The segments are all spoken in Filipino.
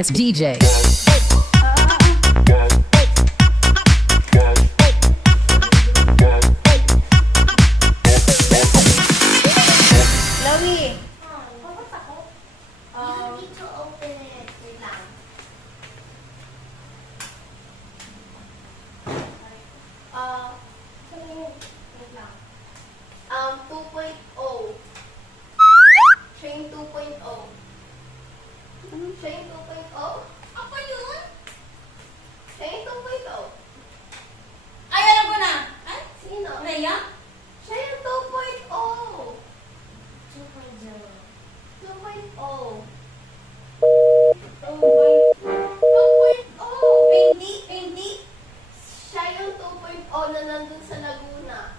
finest DJ. Chloe. You need to open it. Wait lang. Wait lang. 2.0. Train 2.0. Train 2.0? Ako yun? Train 2.0. Ay, alam ko na. Ay, Sino? Rhea? Siya yung 2.0. 2.0. 2.0. Pindy? Siya yung 2.0 na nandun sa Laguna.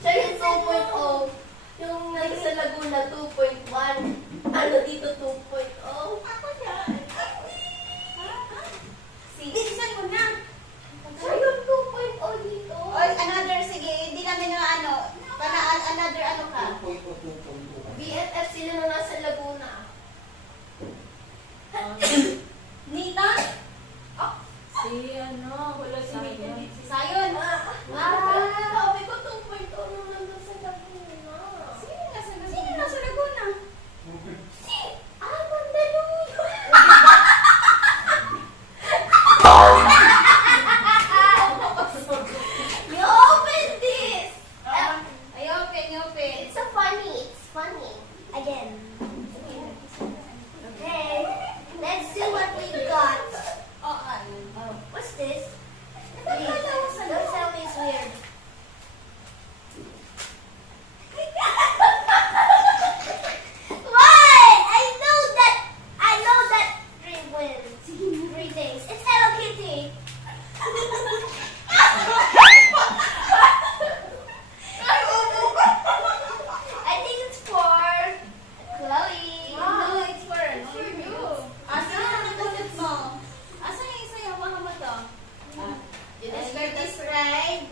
Siya yung 2.0. Yung nandun sa Laguna, 2.1. Ano dito, 2.0? Ako yan. Sige, isan mo na. Siya yung 2.0 dito. Or another, sige, hindi namin na ano, para another ano ka. BFF sila na nasa Laguna. Nita? Si ano, wala si Mika. Si Sayon. Sabi ko 2.0 na nandun sa Laguna. Sino nasa Laguna? Mandaluyong. You open this. Ay, open. It's a funny. It's funny. Again. Okay. Let's see what we got. Oh, ano? What's this? Please, don't tell me it's weird. Why? I know that three wins. 3 things. It's Hello Kitty. I think it's for Chloe. No, it's for you. Asa yung nagulat mo? Asa yung isa yung mga mo to? You describe,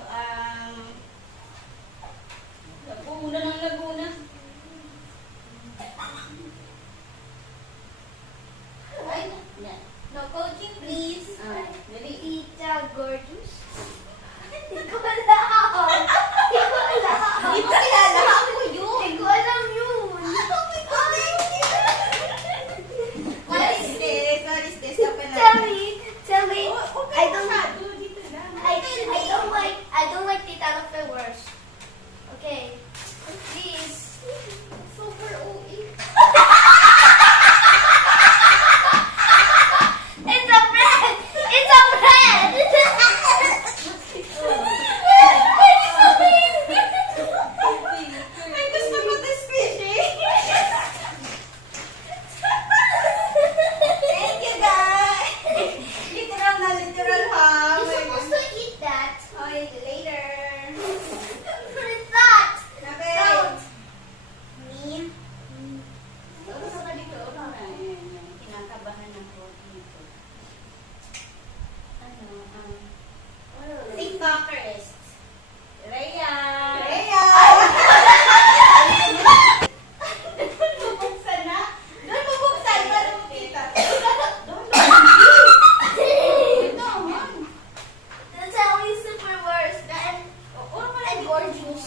Laguna ng Laguna. Ay, no coaching please. Dali. Tita Gorgeous. Hindi ko alam. Hindi ko alam. Hindi mo kilala ako yun. Hindi ko alam yun. Oh my God, thank you. What is this? What is this? Open Tell me. I don't Dito lang. I don't like Tita of the worst. Okay. Please. Super OE. It's a bread! It's a bread! Ay, gusto ko this fishy. Thank you, guys. Literal na literal, ha? You're supposed to eat that. Okay, later. What is that? Nabe. Don't. Me? Gusto ka dito? Kinakabahan ako dito. TikTokers. Rhea! Bubuksan na? Doon bubuksan para makita. Tell me super worst. And gorgeous.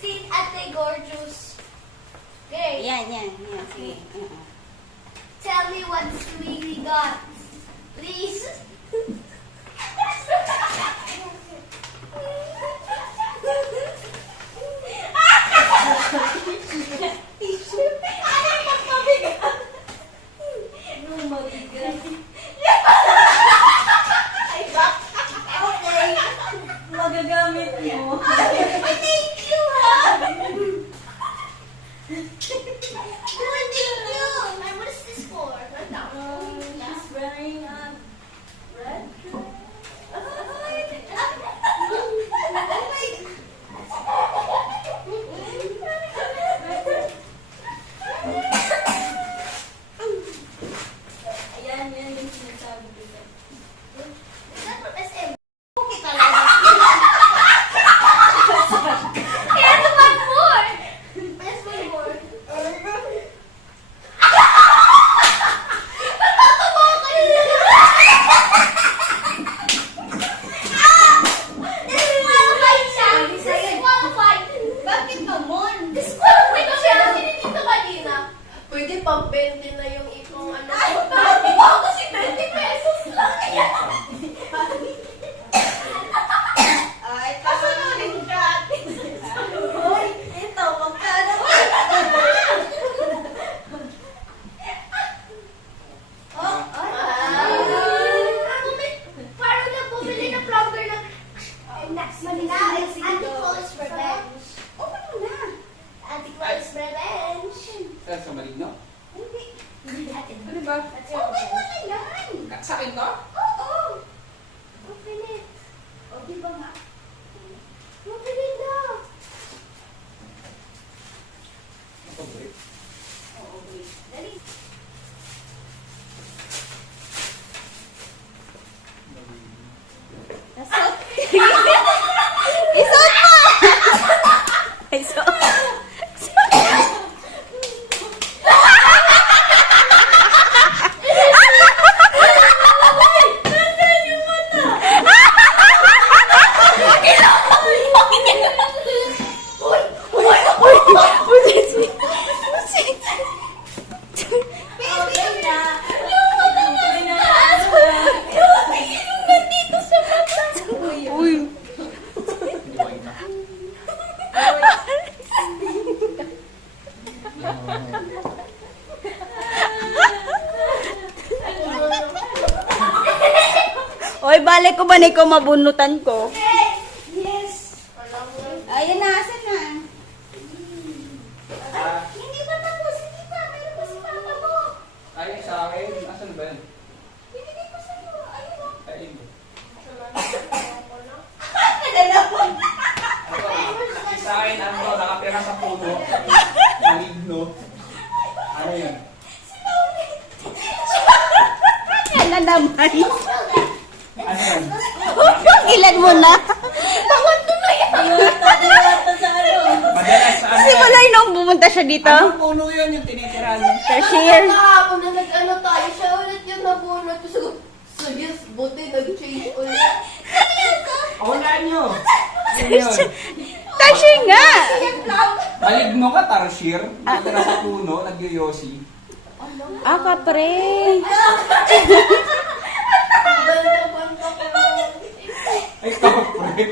See, Ate Gorgeous. Okay. Yan. Sige. Tell me what we got. Please. Tissue. Ano yung magpabigat? Ano mabigat? Ay, bak. Okay. Magagamit mo. Thank you, ha? Thank you. What is this for? Right now. She's wearing a red dress. Ayan, yan yung sinasabi ko. Is that from SM? Okay talaga. Kaya naman Oy, balik ko ba na ikaw mabunutan ko? Yes. Ayun na, asan na? Ah, Hindi pa tapos, hindi pa. Meron pa si papa mo. ay, sa akin. Asan ba yan? Binigay ko sa'yo. Ayun o. Ayun. Nadalapon. Ito, sa akin, ano, nakapira sa puno. Maligno. Ano yun? Yan na naman. Ano yun? Ilan mo na? Tawad ko na yan. Madalas sa ano Simula nung pumunta siya dito. Anong puno yun yung tinitirahan mo? Cashier. Kahapon na nag-ano tayo, siya ulit yung nabunot. So yes, buti nag-change ulit. Ulaan nyo. Ano yun? Cashier nga. Maligno ka, Tarsier. Natira sa puno, nagyoyosi. Ah, kapre. Ay, kapre.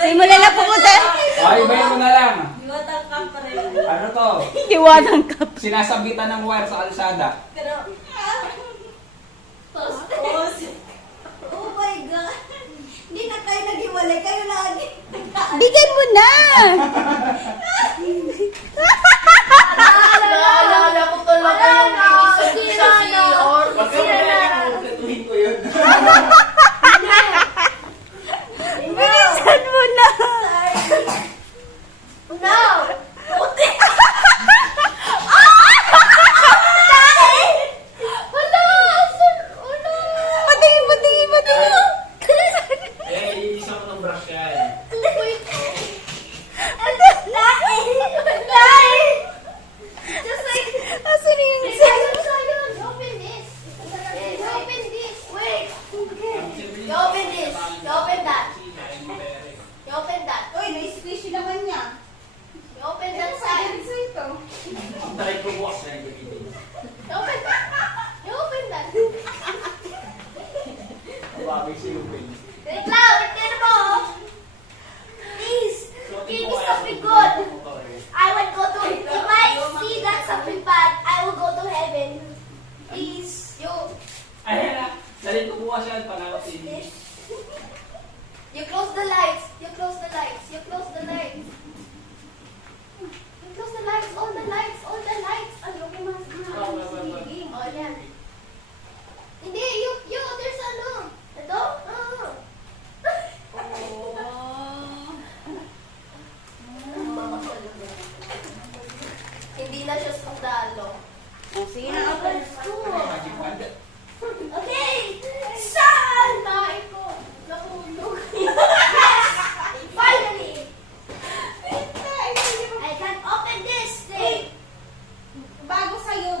Simula na pumunta. Ay, ibayin mo na lang. Iwatang ka pa rin. Ano to? Hiwatang kap. Sinasabitan ng wire sa kalsada. Pero, Oh my God. Hindi na kayo naghiwalay. Kayo lagi. Bigay mo na. Naalala ko talaga yung isa si Or. Huwag ka mo kumpletuhin ko yun. Bilisan mo na. No! Wala! Wala! Patingin, patingin, patingin. Eh, isa mo ng brush yan. Just like, Asan na yung isa? open this. Open this. Wait. You open this. You open that. You open that. Uy, may squishy naman niya. You open that side. ito? Taray ko bukas na yung You open that. You open that. Mababay si Lupin. Wait lang. Wait mo. Please. Give me something good. I will go to, if I see that something bad, I will go to heaven. Please. You. Ayan na. Dalhin ko bukas yan. Panakot si You close the lights. You close the lights. You close the lights. You close the lights. All the lights. All the lights. Ano ko mas Oh, yan. Hindi, there's ano. Ito? Hindi na siya sundalo. Oh, sige na. Open. Magic wand. Okay! Saan? Tayo ko. Nahulog. Yes! Finally! I can open this thing. Bago sa'yo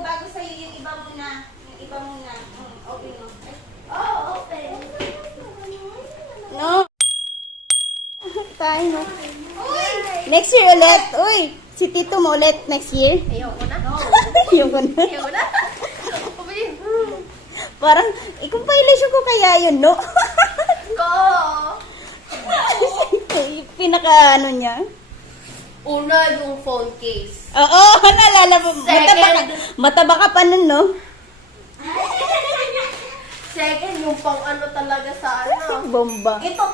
yung iba muna. Yung iba muna. Open mo. Oh, open. No. Tayo no. Next year ulit. Uy, si Tito mo ulit next year. Ayoko na. Yung ganda. Ayoko na. Open. Parang, i-compilation ko kaya yun, no? Go! Pinaka ano niya. Una yung phone case. Oo, naalala mo. Second. Mataba ka pa nun, no? Second, yung pang ano talaga sa ano. Bomba. Ito